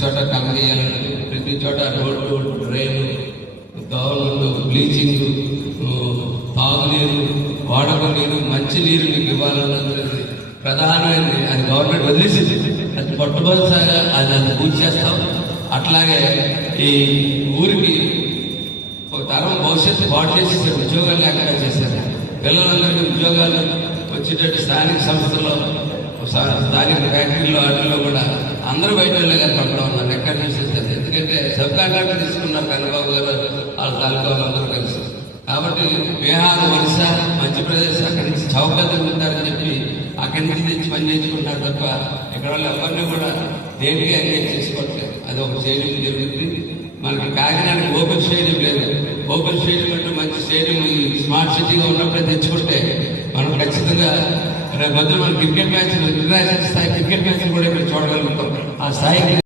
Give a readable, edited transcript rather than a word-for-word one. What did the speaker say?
చోట కలగజేయాలని, ప్రతి చోట రోడ్లు, డ్రైన్లు, గవర్నమెంట్ బ్లీచింగ్, తాగునీరు, వాడక నీరు, మంచి నీరు మీకు ఇవ్వాలన్నది ప్రధానమైనది. అది గవర్నమెంట్ వదిలేసింది. అది మొట్టమొదటిసారిగా అది పూర్తి చేస్తాం. అట్లాగే ఈ ఊరికి ఒక తరం భవిష్యత్తు పాటు చేసేసారు, ఉద్యోగాలు లేకుండా చేశారు. పిల్లలందరికీ ఉద్యోగాలు వచ్చేటట్టు స్థానిక సంస్థలో, స్థానిక ఫ్యాక్టరీలో, వాటిల్లో కూడా అందరూ బయట వెళ్ళగలపడం ఉన్నారు. ఎక్కడ చూసేస్తారు. ఎందుకంటే సబ్కాంట్రాక్ట్ తీసుకున్నారు కన్నబాబు గారు, వాళ్ళ తాలూకా అందరూ కలిసి. కాబట్టి బీహార్, ఒరిస్సా మంచి ప్రదేశం, అక్కడి నుంచి చౌకద్దరు ఉంటారని చెప్పి అక్కడి నుంచి తెచ్చి పని చేయించుకుంటారు తప్ప ఇక్కడ వాళ్ళు ఎవరిని కూడా దేనికి ఎంగేజ్ చేసుకోవట్లేదు. అది ఒక స్టేడియం జరుగుతుంది. మనకి కాకినాడకి ఓపెన్ స్టేడియం లేదు. ఓపెన్ స్టేడియం అంటూ మంచి స్టేడియం స్మార్ట్ సిటీగా ఉన్నప్పుడే తెచ్చుకుంటే మనం ఖచ్చితంగా రేపు మన క్రికెట్ మ్యాచ్లు, ఇంటర్నేషనల్ స్థాయి క్రికెట్ మ్యాచ్లు కూడా ఇక్కడ చూడగలుగుతాం. ఆ స్థాయికి